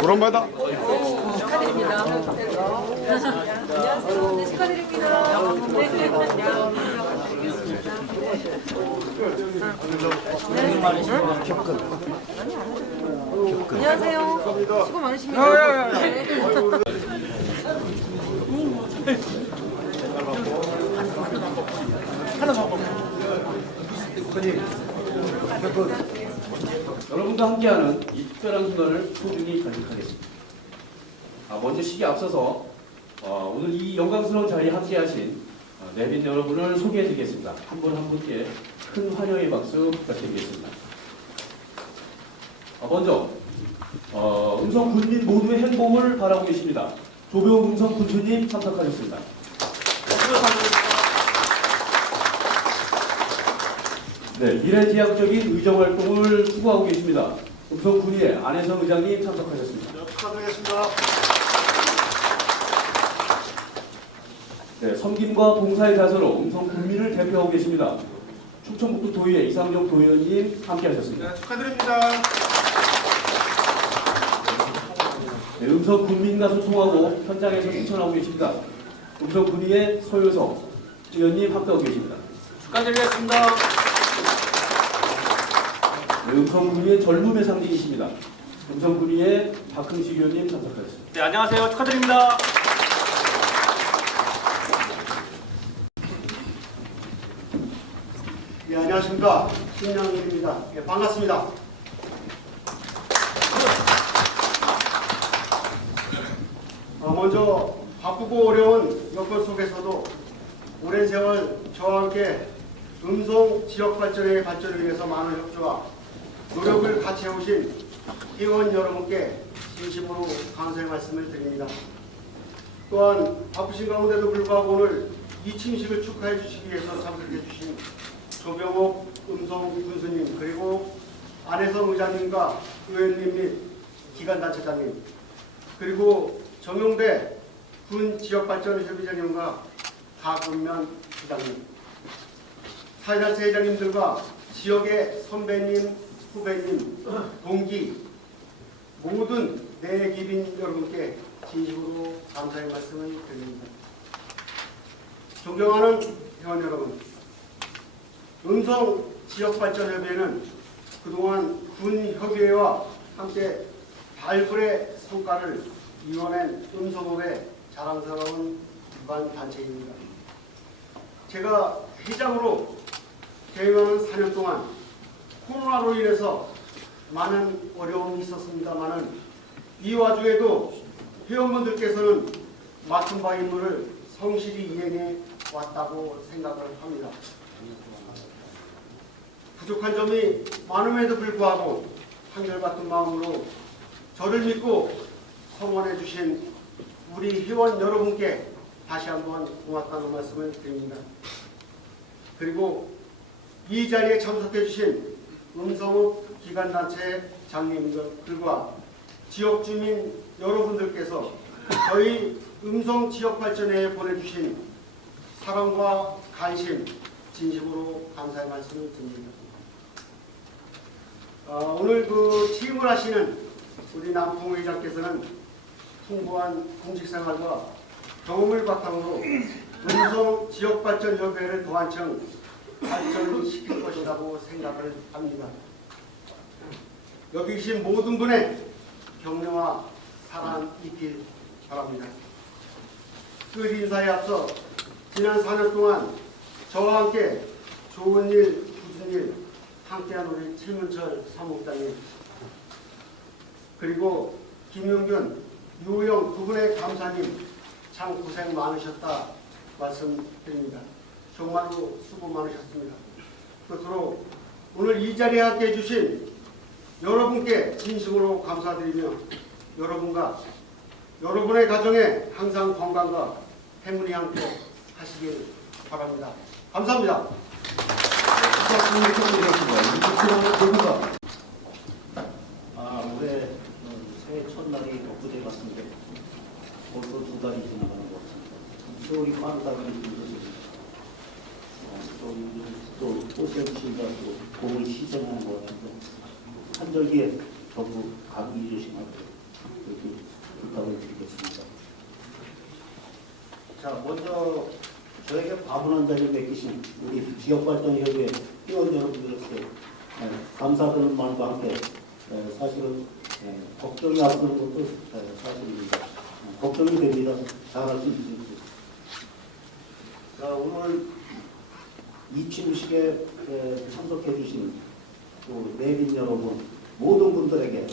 그런 말다. 축하드립니다. 안녕하세요. 네, 축하드립니다. 안녕하세요. 수고 많으십니다. 네. 여러분과 함께하는 이 특별한 순간을 소중히 간직하겠습니다. 아, 먼저 시기 앞서서 어, 오늘 이 영광스러운 자리에 함께하신 어, 내빈 여러분을 소개해드리겠습니다. 한 분한 분께 큰 환영의 박수 부탁드리겠습니다. 어, 먼저 어, 음성 군민 모두의 행복을 바라고 계십니다. 조병 음성 군수님 참석하셨습니다. 네, 미래지향적인 의정활동을 추구하고 계십니다. 음성 군의회 안혜성 의장님 참석하셨습니다. 축하드리겠습니다. 네, 섬김과 봉사의 자세로 음성 국민을 대표하고 계십니다. 충청북도 도의회 이상정 도의원님 함께하셨습니다. 네, 축하드립니다. 네, 음성 국민과 소통하고 현장에서 실천하고 계십니다. 음성 군의회 소효성 의원님 함께하고 계십니다. 축하드리겠습니다. 네, 음성 군의회 젊음의 상징이십니다. 음성 군의회 박흥식 의원님 참석하셨습니다. 네, 안녕하세요. 축하드립니다. 예, 안녕하십니까. 신영일입니다. 예, 반갑습니다. 어, 먼저 바쁘고 어려운 여건 속에서도 오랜 세월 저와 함께 음성 지역 발전의 발전을 위해서 많은 협조와 노력을 같이 해오신 회원 여러분께 진심으로 감사의 말씀을 드립니다. 또한 바쁘신 가운데도 불구하고 오늘 이 침식을 축하해 주시기 위해서 참석해 주신 조병옥 음성 군수님 그리고 안혜성 의장님과 의원님 및 기관단체장님 그리고 정용대 군 지역발전협의장님과 가군면 부장님 사회단체 회장님들과 지역의 선배님, 후배님, 동기 모든 내기빈 여러분께 진심으로 감사의 말씀을 드립니다. 존경하는 회원 여러분, 음성 지역발전협의회는 그동안 군협의회와 함께 발굴의 성과를 이뤄낸 음성업의 자랑스러운 기관 단체입니다. 제가 회장으로 개임하는 4년 동안 코로나로 인해서 많은 어려움이 있었습니다만은 이 와중에도 회원분들께서는 맡은 바 임무를 성실히 이행해 왔다고 생각을 합니다. 부족한 점이 많음에도 불구하고 한결같은 마음으로 저를 믿고 성원해 주신 우리 회원 여러분께 다시 한번 고맙다는 말씀을 드립니다. 그리고 이 자리에 참석해 주신 음성읍 기관단체 장님들과 지역 주민 여러분들께서 저희 음성 지역 발전회에 보내주신 사랑과 관심 진심으로 감사의 말씀을 드립니다. 어, 오늘 그 취임을 하시는 우리 남풍 의장께서는 풍부한 공직생활과 경험을 바탕으로 음성 지역발전협의회를 더 한층 발전시킬 것이라고 생각을 합니다. 여기 계신 모든 분의 격려와 사랑 있길 바랍니다. 그 인사에 앞서 지난 4년 동안 저와 함께 좋은 일, 굳은 일 함께한 우리 최문철 사무국장님 그리고 김용균, 유영 두 분의 감사님 참 고생 많으셨다 말씀드립니다. 정말로 수고 많으셨습니다. 끝으로 오늘 이 자리에 함께 해주신 여러분께 진심으로 감사드리며 여러분과 여러분의 가정에 항상 건강과 행운이 함께 하시길 바랍니다. 감사합니다. 아, 올해 어, 새해 첫날이 엊그제 같은데 벌써 두 달이 지나가는 것 같습니다. 세월이 빠르다고 느껴집니다. 어, 또, 이- 또 꽃샘씨가 또 봄을 시전하는 것 같은데 한절기에 전부 감기 조심하고 이렇게 부탁을 드리겠습니다. 자, 먼저 저에게 과분한 자리를 맡기신 우리 지역발전협의회 회원 여러분들께 예, 감사드리는 마음과 함께 예, 사실은 예, 걱정이 앞서는 것도 예, 사실입니다. 예, 걱정이 됩니다. 잘할 수 있습니다. 자, 오늘 이 취임식에 예, 참석해 주신 또 내빈 여러분 모든 분들에게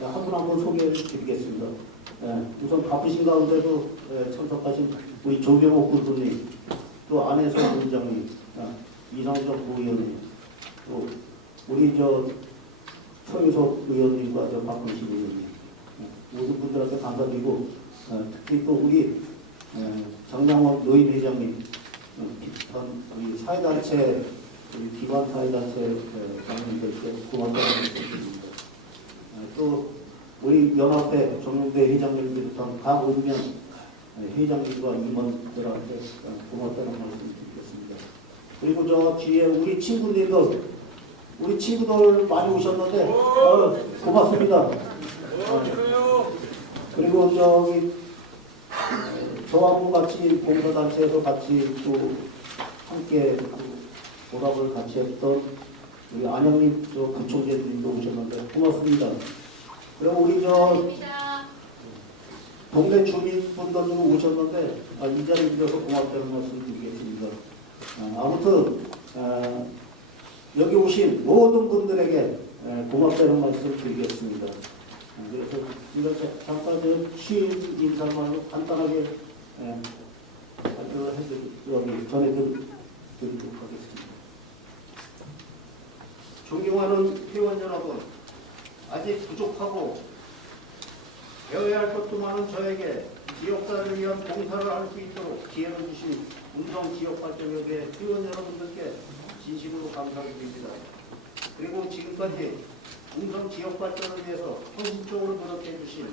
한 분 한 분 소개해 드리겠습니다. 예, 우선 바쁘신 가운데도 예, 참석하신 우리 조병옥 군수님, 또 안혜석 본장님, 아, 이상적 부의원님, 또 우리 저 최유석 의원님과 저 박근식 의원님 예, 모든 분들한테 감사드리고 어, 특히 또 우리 예, 장량원 노인 회장님, 어, 우리 사회단체 우리 기관 사회단체 예, 장님들께 고맙다는 말씀드립니다. 어, 또 우리 연합회 정용대 회장님 비롯한 강은면 회장님과 임원들한테 고맙다는 말씀 드리겠습니다. 그리고 저 뒤에 우리 친구들도 우리 친구들 많이 오셨는데 어, 고맙습니다. 어, 그리고 저기 어, 저하고 같이 봉사단체에서 같이 또 함께 그 보답을 같이 했던 우리 안영민 저 부총재님도 오셨는데 고맙습니다. 그리고 우리 저 동네 주민분들도 오셨는데 아, 이 자리에 빌어서 고맙다는 말씀 드리겠습니다. 아, 아무튼 아, 여기 오신 모든 분들에게 에, 고맙다는 말씀 드리겠습니다. 아, 그래서 이거 자- 잠깐 저 취임 인사만 간단하게 에, 발표를 여기 전해드리도록 하겠습니다. 존경하는 회원 여러분, 아직 부족하고 배워야 할 것도 많은 저에게 지역사를 위한 봉사를 할 수 있도록 기회를 주신 운성 지역발전협의 회원 여러분들께 진심으로 감사드립니다. 그리고 지금까지 운성 지역발전을 위해서 헌신적으로 노력해 주신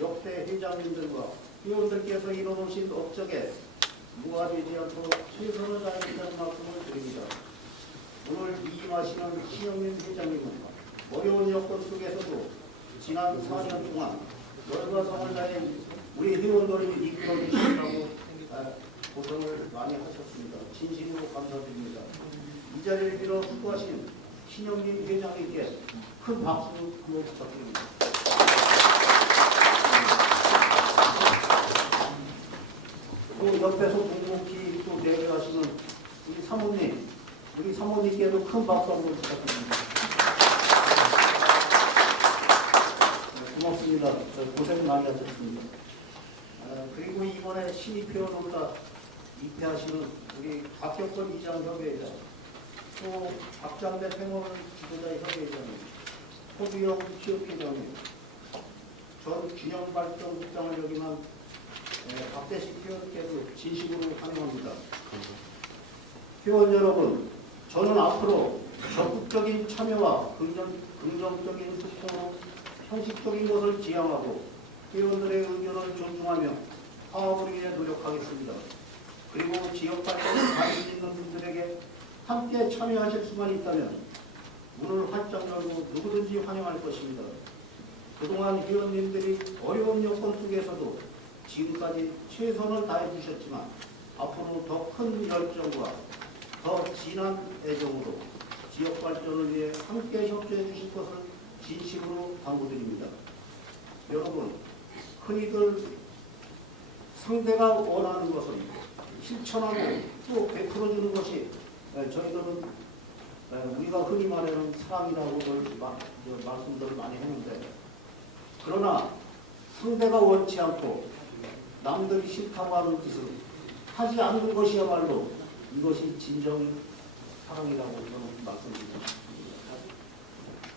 역대 회장님들과 회원들께서 이뤄놓으신 업적에 무화되지 않도록 최선을 다하겠다는 말씀을 드립니다. 오늘 이임하시는 신영민 회장님은 어려운 여건 속에서도 지난 4년 동안 열과 성을 다해 우리 회원들을 이끌어 주신다고 아, 고생을 많이 하셨습니다. 진심으로 감사드립니다. 이 자리를 빌어 수고하신 신영민 회장님께 큰 박수 부탁드립니다. 또 옆에서 묵묵히 또 내려가시는 우리 사모님, 우리 사모님께도 큰 박수 한번 부탁드립니다. 네, 고맙습니다. 저 고생 많이 하셨습니다. 아, 그리고 이번에 신입회원으로 입회하시는 우리 박혁권 이장 협의회장, 또 박장대 팽원 지도자 협의회장님, 호주영 취업회장님, 전 균형발전 국장을 역임한 네, 박대식 회원께도 진심으로 환영합니다. 회원 여러분, 저는 앞으로 적극적인 참여와 긍정, 긍정적인 소통으로 형식적인 것을 지향하고 회원들의 의견을 존중하며 화합을 위해 노력하겠습니다. 그리고 지역 발전에 관심 있는 분들에게 함께 참여하실 수만 있다면 문을 활짝 열고 누구든지 환영할 것입니다. 그동안 회원님들이 어려운 여건 속에서도 지금까지 최선을 다해 주셨지만 앞으로 더 큰 열정과 더 진한 애정으로 지역 발전을 위해 함께 협조해 주실 것을 진심으로 당부드립니다. 여러분, 흔히들 상대가 원하는 것은 실천하고 또 베풀어주는 것이 에, 저희들은 에, 우리가 흔히 말하는 저 말씀들을 많이 했는데 그러나 상대가 원치 않고 남들이 싫다고 하는 짓을 하지 않는 것이야말로 이것이 진정 사랑이라고 저는 말씀드립니다.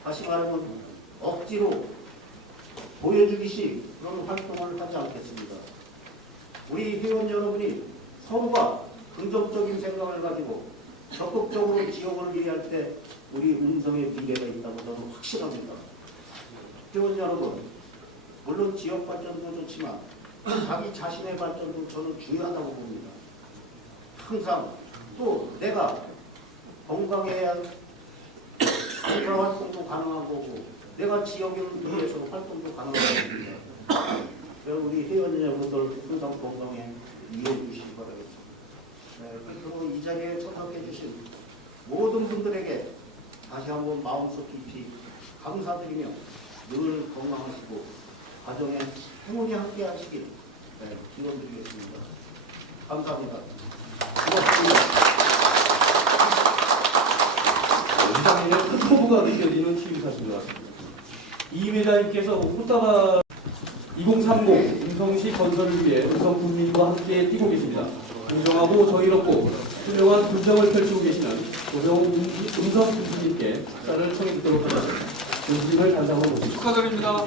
다시 말하면 억지로 보여주기식 그런 활동을 하지 않겠습니다. 우리 회원 여러분이 서로가 긍정적인 생각을 가지고 적극적으로 지역을 위할 때 우리 음성의 미래가 있다고 저는 확신합니다. 회원 여러분, 물론 지역 발전도 좋지만 자기 자신의 발전도 저는 중요하다고 봅니다. 항상 또 내가 건강해야 건강 활동도 가능한 거고 내가 지역을 위해서 활동도 가능합니다. 그래서 우리 회원 여러분들 항상 건강에 이해해 주시기 바라겠습니다. 네, 그리고 이 자리에 참석해 주신 모든 분들에게 다시 한번 마음속 깊이 감사드리며 늘 건강하시고 가정에 행운이 함께 하시길 네, 기원드리겠습니다. 감사합니다. 큰 포부가 느껴지는 취임사신 것 같습니다. 이 회장님께서 꽃다발 2030 음성시 건설을 위해 음성 국민과 함께 뛰고 계십니다. 공정하고 정의롭고 훌륭한 군정을 펼치고 계시는 고병 음성 군수님께 축사를 청해 듣도록 하겠습니다. 군수님을 단상으로 모십니다. 축하드립니다.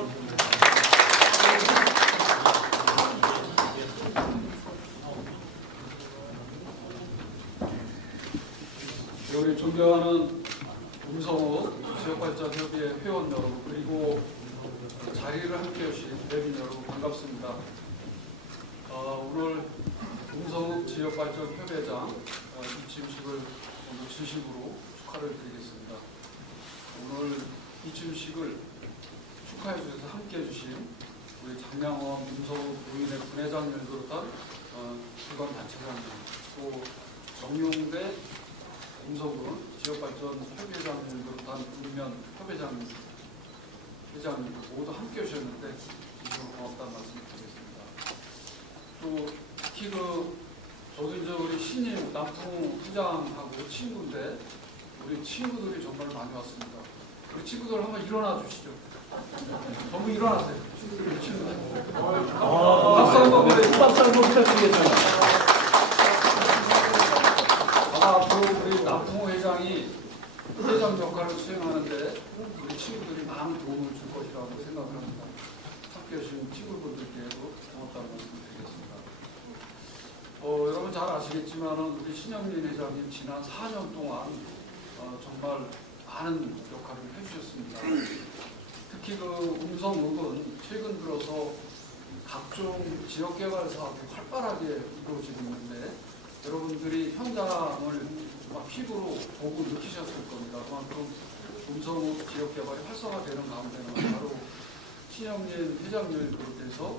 네, 우리 존경하는 음성읍 지역발전협의회 회원 여러분 그리고 자리를 함께 해주신 대빈 여러분 반갑습니다. 어, 오늘 음성읍 지역발전협회장 어, 이침식을 오늘 진심으로 축하를 드리겠습니다. 오늘 이침식을 축하해 주셔서 함께 해주신 우리 장량원 임서우 부인의 분회장을 비롯한 어, 기관 단체장님 또 정용대 임서군 지역발전 협의회장님 비롯한 국면 협회장님 회장님 모두 함께 해주셨는데 진심으로 고맙다는 말씀 드리겠습니다. 또 특히 그 저기 저 우리 신임 남풍 회장하고 친구인데 우리 친구들이 정말 많이 왔습니다. 우리 친구들 한번 일어나 주시죠. 전부 일어나세요. 우리 친구들. 박수 한번. 박수 한번 부탁드리겠습니다. 아마 앞으로 우리 남풍호 회장이 회장 역할을 수행하는데 우리 친구들이 많은 도움을 줄 것이라고 생각을 합니다. 함께 해주신 친구분들께도 고맙다는 말씀 드리겠습니다. 어, 여러분 잘 아시겠지만은 우리 신영민 회장님 지난 4년 동안 어, 정말 많은 역할을 해주셨습니다. 특히 그 음성읍은 최근 들어서 각종 지역개발 사업이 활발하게 이루어지고 있는데 여러분들이 현장을 정말 피부로 보고 느끼셨을 겁니다. 그만큼 음성읍 지역개발이 활성화되는 가운데는 바로 신영진 회장님을 비롯해서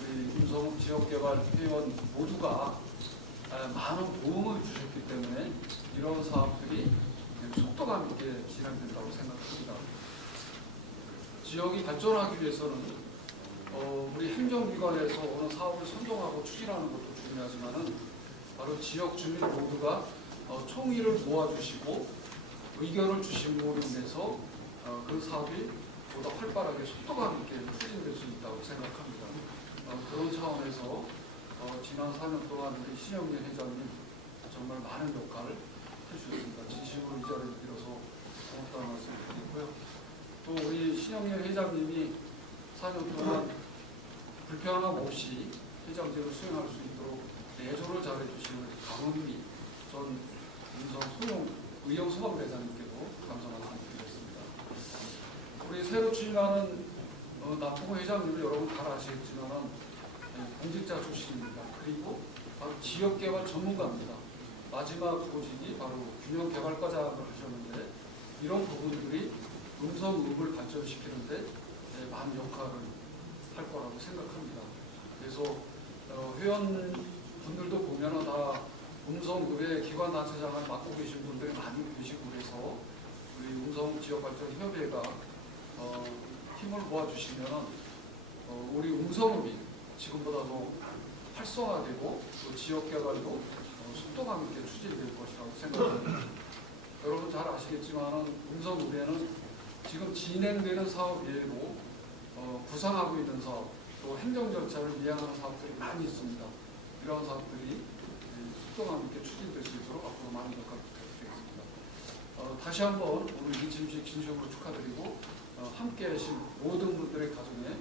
우리 음성읍 지역개발 회원 모두가 아, 많은 도움을 주셨기 때문에 이런 사업들이 속도감 있게 진행된다고 생각합니다. 지역이 발전하기 위해서는 어, 우리 행정기관에서 어느 사업을 선정하고 추진하는 것도 중요하지만은 바로 지역 주민 모두가 어, 총의를 모아주시고 의견을 주심으로 인해서 어, 그 사업이 보다 활발하게 속도감 있게 추진될 수 있다고 생각합니다. 어, 그런 차원에서 어, 지난 4년 동안 우리 신영민 회장님 정말 많은 역할을 해주셨습니다. 진심으로 이 자리를 빌어서 고맙다는 말씀 드리고요. 또 우리 신영민 회장님이 4년 동안 불편함 없이 회장직을 수행할 수 있도 록 내조를 잘해주시는 강은미 전 인성 소용 의용 소방대장님께도 감사 말씀 드리겠습니다. 우리 새로 취임하는 어, 나포고 회장님을 여러분 잘 아시겠지만은 예, 공직자 출신입니다. 그리고 바로 지역개발 전문가입니다. 마지막 보직이 바로 균형개발과장을 하셨는데 이런 부분들이 음성읍을 발전시키는데 예, 많은 역할을 할 거라고 생각합니다. 그래서 어, 회원 분들도 보면은 다 음성읍의 기관단체장을 맡고 계신 분들이 많이 계시고 그래서 우리 음성 지역발전협의회가 어, 힘을 모아주시면 어, 우리 음성읍이 지금보다 더 활성화되고 또 지역개발도 어, 속도감 있게 추진될 것이라고 생각합니다. 여러분 잘 아시겠지만 음성읍에는 지금 진행되는 사업 외에도 어, 구상하고 있는 사업, 또 행정 절차를 미행하는 사업들이 많이 있습니다. 이러한 사업들이 속도감 있게 추진될 수 있도록 앞으로 많은 역할 부탁드리겠습니다. 어, 다시 한번 오늘 이침식 진심으로 축하드리고 어, 함께 하신 모든 분들의 가정에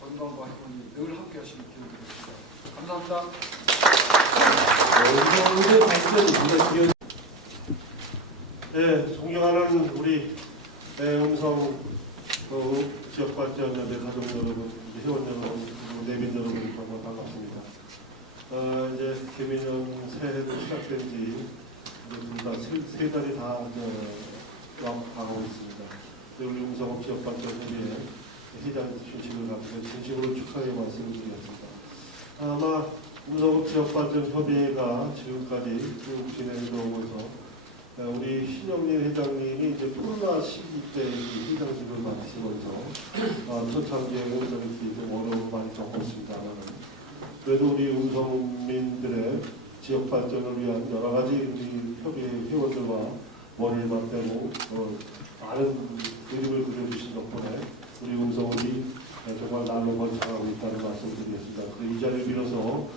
건강과 행운이 늘 함께 하시길 기원드리겠습니다. 감사합니다. 네, 존경하는 우리 네, 음성 어, 지역발전연대 가족 여러분, 회원 여러분, 내빈 여러분 정말 반갑습니다. 어, 이제 개민년 새해도 시작된 지 둘다세 세 달이 다 이제 완파하고 있습니다. 네, 우리 음성 지역발전연대 진심으로 축하의 말씀을 드리겠습니다. 아마 우서구 지역발전협의회가 지금까지 쭉 진행해 오면서 우리 신영민 회장님이 이제 코로나 시기 때이 회장직을 맡으시면서 아, 초창기에 좀 어려움을 많이 겪었습니다만 그래도 우리 음성민들의 지역 발전을 위한 여러 가지 우리 협의회 회원들과 머리를 맞대고 어, 많은 그림을 그려주신 덕분에 우리 음성원이 정말 날로 번창하고 있다는 말씀을 드리겠습니다. 그래서 이 자리를 빌어서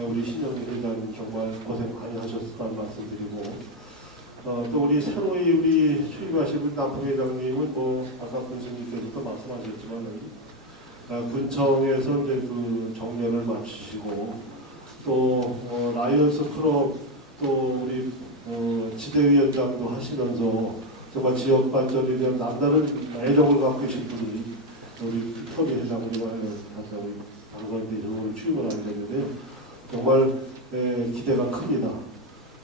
우리 신영민 회장님 정말 고생 많이 하셨다는 말씀 드리고 어, 또 우리 새로이 우리 출입하신 우리 남풍 회장님은 뭐 아까 군수님께서도 말씀하셨지만 어, 군청에서 이제 그 정년을 마치시고 또 어, 라이언스 클럽 또 우리 어, 지대위원장도 하시면서 정말 지역 발전에 대한 남다른 애정을 갖고 계신 분이 우리 협의 회장님과 방송대 전으로 취임을 하게 됐는데요. 정말 예, 기대가 큽니다.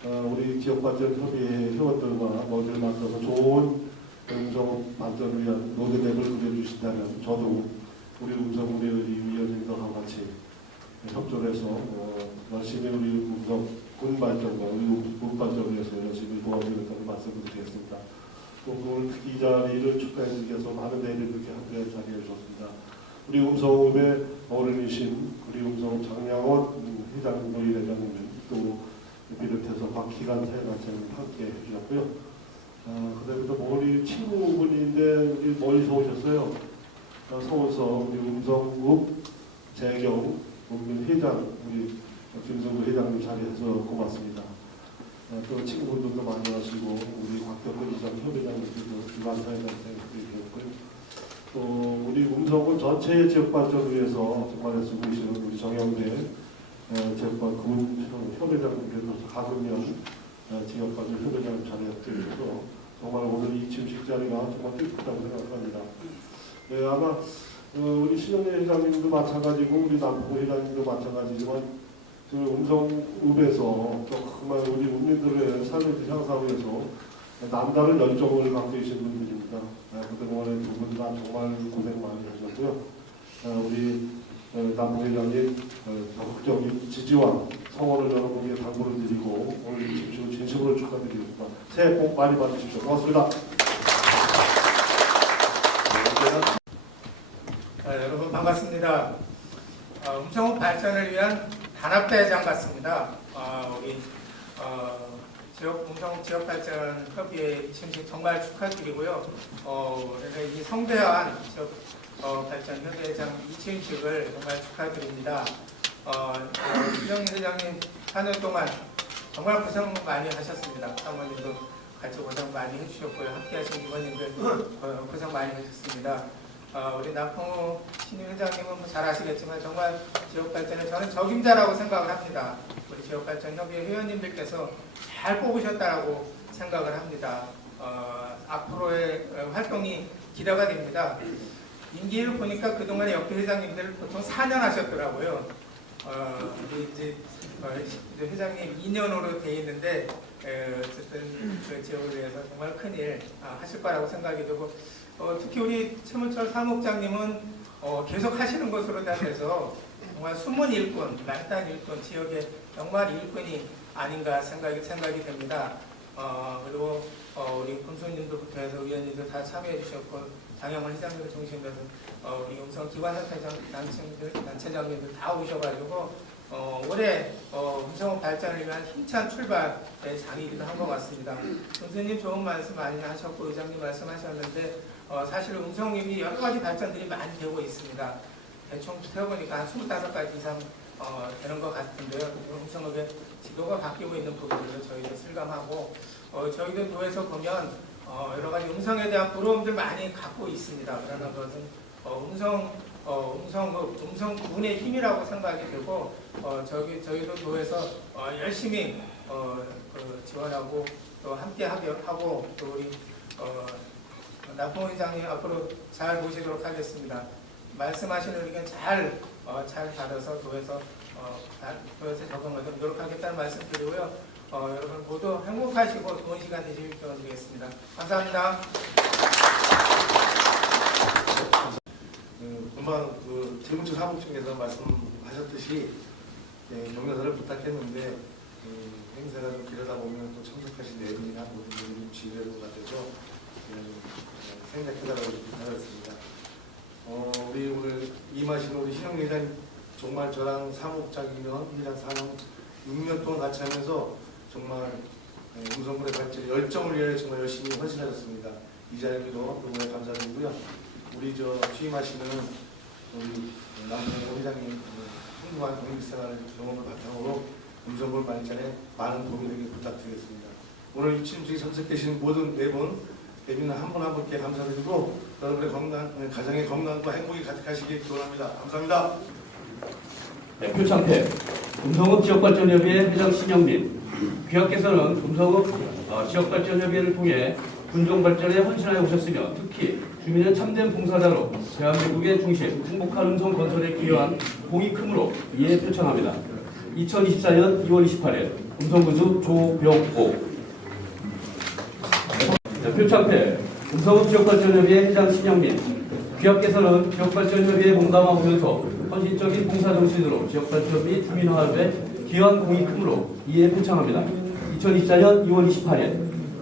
어, 우리 지역발전협의회 회원들과 머리를 맞서서 좋은 음성 발전을 위한 로드맵을 그려주신다면 저도 우리 음성 우리 위원님들과 같이 협조를 해서 어, 열심히 우리 음성 군 발전과 우리 군 발전을 위해서 열심히 도와드리겠다는 말씀을 드리겠습니다. 또 오늘 이 자리를 축하해 주셔서 많은 내일을 이렇게 함께 자리해 주셨습니다. 우리 음성읍의 어른이신 우리 음성 장량원 회장 노인 회장님 또 비롯해서 박희관 사회단체님 함께 해주셨고요. 아, 그다음에 또 우리 친구분인데 우리 멀리서 오셨어요. 어, 서울서 우리 음성읍 재경 국민 회장 우리 김성구 회장님 자리에서 고맙습니다. 어, 또 친구분들도 많이 하시고 우리 곽경근 이상 협회장님들도 기관 사회단체님도 계셨고요. 또 우리 음성은 전체 지역 발전을 위해서 정말 애쓰고 계시는 우리 정영대 어, 지역발 군 협회장님께서 가금면 어, 지역발전 협회장 자리에 드셔서 정말 오늘 이 침식 자리가 정말 뜻깊다고 생각합니다. 네, 아마 어, 우리 신영래 회장님도 마찬가지고 우리 남포 회장님도 마찬가지지만 그 음성읍에서 정말 우리 국민들의 삶의 향상을 위해서 남다른 열정을 갖고 계신 분들입니다. 아, 그동안에 두 분 다 정말 고생 많이 하셨고요. 아, 우리 어, 남포 회장님 어, 적극적인 지지와 성원을 여러분에게 당부를 드리고 오늘 진심- 진심으로 축하드리겠습니다. 새해 복 많이 받으십시오. 고맙습니다. 어, 여러분 반갑습니다. 어, 음성읍 발전을 위한 단합대회장 같습니다. 어, 우리 어, 지역 음성읍 지역 발전 협의회 취임식 정말 축하드리고요. 어, 이 성대한 지역 어, 발전 협의회장 이 취임식을 정말 축하드립니다. 어, 이정희 회장님 4년 동안 정말 고생 많이 하셨습니다. 사모님도 같이 고생 많이 해주셨고요. 함께하신 임원님들 어, 고생 많이 하셨습니다. 어, 우리 남풍우 신임 회장님은 뭐 잘 아시겠지만 정말 지역 발전에 저는 적임자라고 생각을 합니다. 우리 지역 발전 협의회 회원님들께서 잘 뽑으셨다라고 생각을 합니다. 어, 앞으로의 어, 활동이 기대가 됩니다. 임기를 보니까 그동안에 옆에 회장님들 보통 4년 하셨더라고요. 어, 우리 이제 어, 회장님 2년으로 돼 있는데 에, 어쨌든 그 지역을 위해서 정말 큰일 아, 하실 거라고 생각이 되고 어, 특히 우리 최문철 사무국장님은 어, 계속 하시는 것으로 다 돼서 정말 숨은 일꾼, 말단 일꾼, 지역의 정말 일꾼이 아닌가 생각이, 생각이 됩니다. 어, 그리고 어, 우리 군수님들부터 해서 위원님들 다 참여해 주셨고 장영원 회장님을 중심으로 어, 우리 음성 기관단체장, 단체장들, 단체장님들 다 오셔가지고 어, 올해 어, 음성업 발전을 위한 힘찬 출발의 장이기도 한 것 같습니다. 군수님 좋은 말씀 많이 하셨고 의장님 말씀하셨는데 어, 사실 음성님이 여러 가지 발전들이 많이 되고 있습니다. 대충 세어보니까 한 25가지 이상 어, 되는 것 같은데요. 음성업의 지도가 바뀌고 있는 부분들을 저희도 실감하고 어, 저희도 도에서 보면 어, 여러 가지 음성에 대한 부러움들 많이 갖고 있습니다. 그러나 그것은 어, 음성 어, 음성 음성군의 힘이라고 생각이 되고 어, 저기 저희도 도에서 어, 열심히 어, 그 지원하고 또 함께 하고 또 우리 어, 나쁜 회장님 앞으로 잘 모시도록 하겠습니다. 말씀하시는 의견 잘, 어, 잘 받아서 도에서, 어, 다- 도에서 적응하도록 노력하겠다는 말씀 드리고요. 어, 여러분 모두 행복하시고 좋은 시간 되시길 기원드리겠습니다. 감사합니다. 그 금방 그 재무처 사무총에서 말씀하셨듯이 예, 격려사를 부탁했는데 음, 행사가 좀 길어다 보면 또 참석하신 네 분이나 모든 분들이 좀 지루할 것 같아서 생략해달라고 부탁했습니다. 어, 우리 오늘 임하신 우리 신영 회장 정말 저랑 사무장이면 회장 사무 6년 동안 같이 하면서 정말 예, 음성군의 발전 열정을 위해 정말 열심히 헌신하셨습니다. 이 자리도 너무나 감사드리고요. 우리 저 취임하시는 우리 남성 회장님 그 풍부한 독립생활 경험을 바탕으로 음성군 발전에 많은 도움이 되길 부탁드리겠습니다. 오늘 취임식에 참석되신 모든 네분 대민은 한분한 분께 감사드리고 여러분의 건강, 가정의 건강과 행복이 가득하시길 기원합니다. 감사합니다. 네, 표창패 음성읍 지역발전협의회 회장 신영민 귀하께서는 음성읍 어, 지역발전협의회를 통해 군종발전에 헌신하여 오셨으며 특히 주민의 참된 봉사자로 대한민국의 중심 행복한 음성 건설에 기여한 공이 크므로 이에 표창합니다. 2024년 2월 28일 음성구주 조병옥 네, 표창패 음성읍 지역발전협의회 회장 신영민 귀하께서는 지역발전협의회에 몸담아오면서 헌신적인 봉사정신으로 지역발전 및 주민화합에 기여한 공이 크므로 이에 표창합니다. 2024년 2월 28일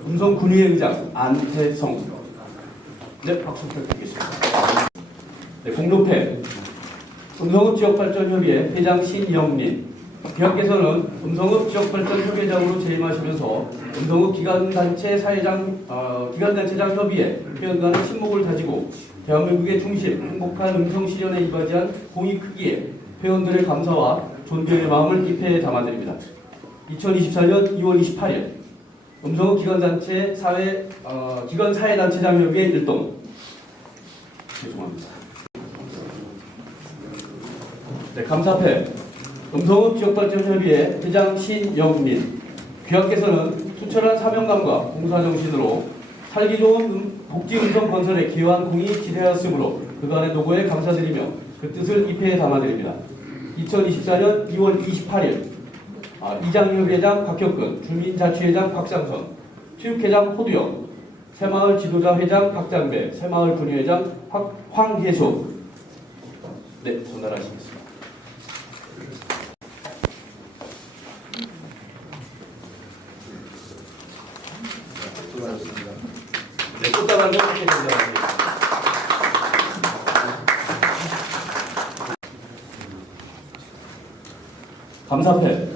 음성군의회 의장 안태성 네, 박수 부탁드리겠습니다. 네, 공로패 음성읍 지역발전협의회 회장 신영민 귀하께서는 음성읍 지역 발전 협의회장으로 재임하시면서 음성읍 기관단체 사회장, 어, 기관단체장 협의회 회원단의 친목을 다지고 대한민국의 중심, 행복한 음성 실현에 이바지한 공이 크기에 회원들의 감사와 존경의 마음을 입회에 담아드립니다. 2024년 2월 28일 음성읍 기관단체 사회 어, 기관 사회단체장 협의회 일동 죄송합니다. 네, 감사패 음성읍 지역발전협의회 회장 신영민 귀하께서는 투철한 사명감과 봉사정신으로 살기 좋은 음- 복지 음성 건설에 기여한 공이 지대하였으므로 그간의 노고에 감사드리며 그 뜻을 입회에 담아드립니다. 2024년 2월 28일 아, 이장협회장 박혁근, 주민자치회장 박상선, 체육회장 호두영, 새마을 지도자 회장 박장배, 새마을 군의회장 황- 황혜수 네, 전달하시겠습니다. 네, 꽃다발도 함께 전달하겠습니다. 감사패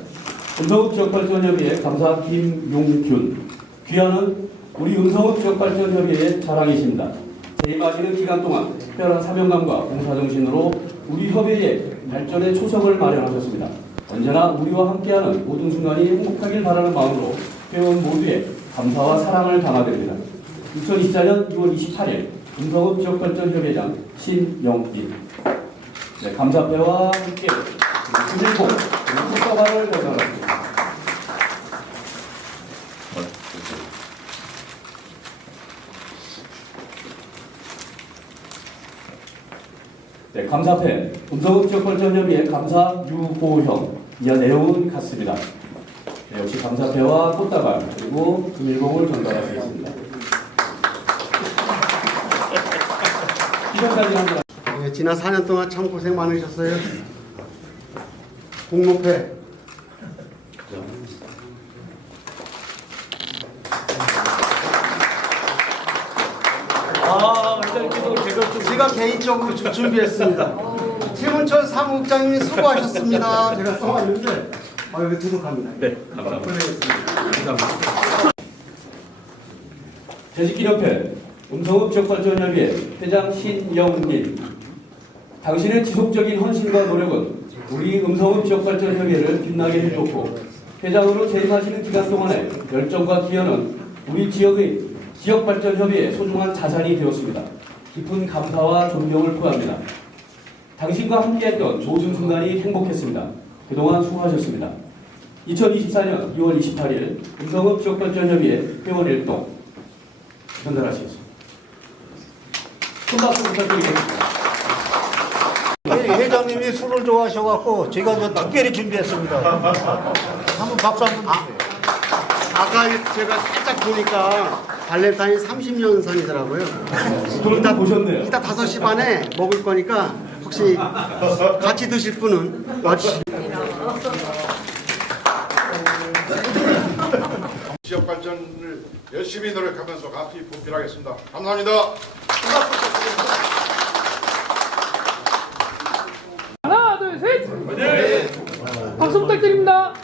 음성읍 지역발전협의회 감사 김용균 귀하는 우리 음성읍 지역발전협의회의 자랑이십니다. 재임하시는 기간 동안 특별한 사명감과 봉사정신으로 우리 협의회의 발전에 초석을 마련하셨습니다. 언제나 우리와 함께하는 모든 순간이 행복하길 바라는 마음으로 회원 모두의 감사와 사랑을 담아드립니다. 2024년 2월 28일 음성읍 지역발전협의회장 신영빈 네, 감사패와 함께 주민공 네, 감사패 음성읍 지역발전협의회 감사 유보형 이하 내용은 같습니다. 네, 역시 감사패와 꽃다발 그리고 금일봉을 전달하겠습니다. 이전까지 합니다. 예, 지난 4년 동안 참 고생 많으셨어요. 공로패 아, 일단 제가 좀 제가 개인적으로 좀 준비했습니다. 최문철 사무국장님이 수고하셨습니다. 제가 써왔는데 아 이거 두둑합니다. 네, 감사합니다. 감사합니다. 재직기념회 음성읍 지역발전협의회 회장 신영민 당신의 지속적인 헌신과 노력은 우리 음성읍 지역발전 협의회를 빛나게 해주었고 회장으로 재임하시는 기간 동안의 열정과 기여는 우리 지역의 지역발전 협의회의 소중한 자산이 되었습니다. 깊은 감사와 존경을 표합니다. 당신과 함께했던 모든 순간이 행복했습니다. 그동안 수고하셨습니다. 2024년 2월 28일 음성읍 지역발전협의회 회원 일동 전달하시겠습니다. 큰 박수 부탁드리겠습니다. 회- 회장님이 술을 좋아하셔갖고 제가 저 특별히 준비했습니다. 한번 박수 한번 주세요. 아까 제가 살짝 보니까 발렌타인 30년산이더라고요. 돈을 다 보셨네요. 이따 5시 반에 먹을 거니까 혹시 같이 드실 분은 와주시. 지역 발전을 열심히 노력하면서 같이 분필하겠습니다. 감사합니다. 박수 부탁드립니다.